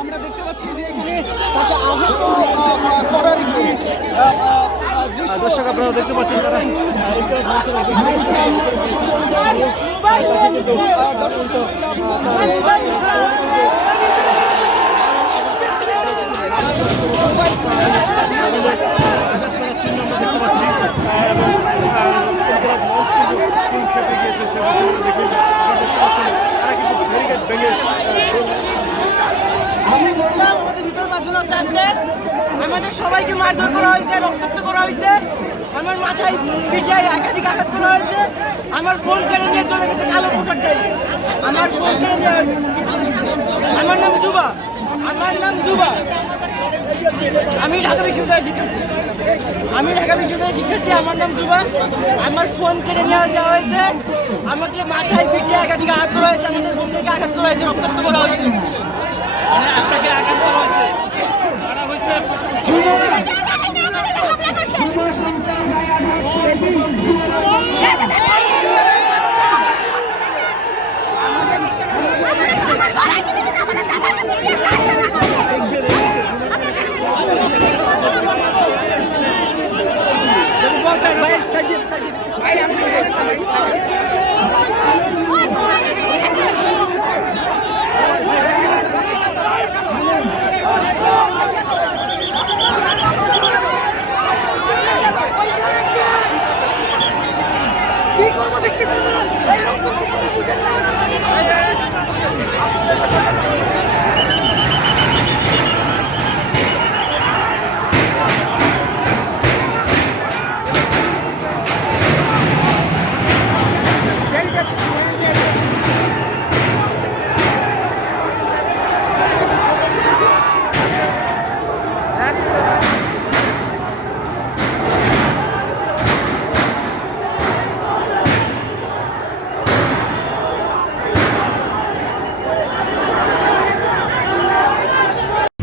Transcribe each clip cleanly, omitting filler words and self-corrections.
আমরা দেখতে পাচ্ছি যে এখানে তাকে আহত করার একটি দর্শক আপনারা দেখতে পাচ্ছেন খেতে গিয়েছে সে বিষয়গুলো দেখে দেখতে পাচ্ছেন তারা কিন্তু ব্যারিকেড ভেঙে আমাদের ভিতর বাজনা জানতে আমাদের সবাইকে মারধর করা হয়েছে, রক্তাক্ত করা হয়েছে, আমার মাথায় পিঠে একাধিক আঘাত করা হয়েছে, আমার ফোন কেড়ে নিয়ে চলে গেছে কালো পোশাকধারী, আমার ফোন কেড়ে নিয়ে আমার নাম জুবা, আমার নাম জুবা, আমি ঢাকা বিশ্ববিদ্যালয়ের শিক্ষার্থী, আমার নাম জুবা, আমার ফোন কেড়ে নিয়ে যাওয়া হয়েছে, আমাকে মাথায় পিঠে একাধিক আঘাত করা হয়েছে, আমাদের বোনদেরকে আঘাত করা হয়েছে, রক্তাক্ত করা হয়েছে।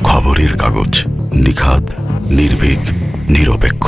খবরের কাগজ, নিখাদ, নির্ভীক, নিরপেক্ষ।